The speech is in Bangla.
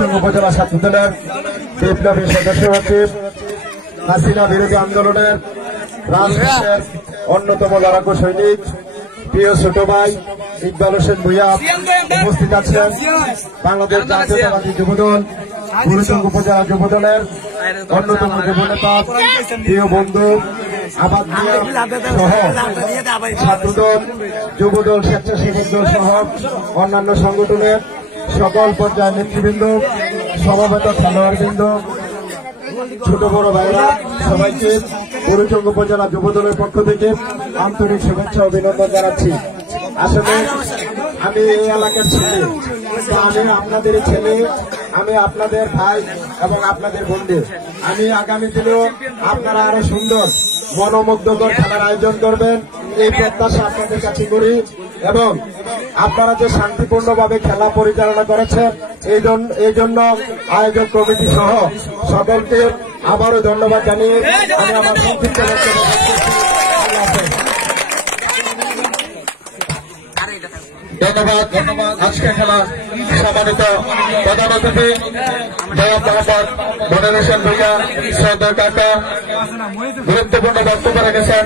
বুড়িচং উপজেলা ছাত্র দলের বিপ্লবী সদস্য সচিব, হাসিনা বিরোধী আন্দোলনের রাজনীতির অন্যতম লড়াকু সৈনিক, প্রিয় ছোট ভাই ইকবাল হোসেন ভূঁইয়া উপস্থিত আছেন। বাংলাদেশ জাতীয়তাবাদী যুবদল বুড়িচং উপজেলা যুবদলের অন্যতম যুবনেতা, প্রিয় বন্ধু আবাদ সহ ছাত্রদল, যুবদল, স্বেচ্ছাসেবক দল সহ অন্যান্য সংগঠনের সকল পর্যায়ের নেতৃবৃন্দ, সমবেত খেলোয়াড়বৃন্দ, ছোট বড় ভাইরা, সবাইকে বুড়িচং উপজেলা যুবদলের পক্ষ থেকে আন্তরিক শুভেচ্ছা অভিনন্দন জানাচ্ছি। আসলে আমি এই এলাকার ছেলে, আমি আপনাদের ছেলে, আমি আপনাদের ভাই এবং আপনাদের বন্ধু। আমি আগামী দিনেও আপনারা আরো সুন্দর মনোমুগ্ধকর খেলার আয়োজন করবেন এই প্রত্যাশা আপনাদের কাছে করি, এবং আপনারা যে শান্তিপূর্ণভাবে খেলা পরিচালনা করেছেন এই জন্য আয়োজক কমিটি সহ সকলকে আবারও ধন্যবাদ জানিয়ে আমি আমার সংক্ষিপ্ত বক্তব্য ধন্যবাদ। আজকে খেলা সম্মানিত প্রধান অতিথি জনাব মোহাম্মদ মনির হোসেন ভূঁইয়া, শ্রদ্ধেয় কাকা গুরুত্বপূর্ণ বক্তব্য রেখেছেন।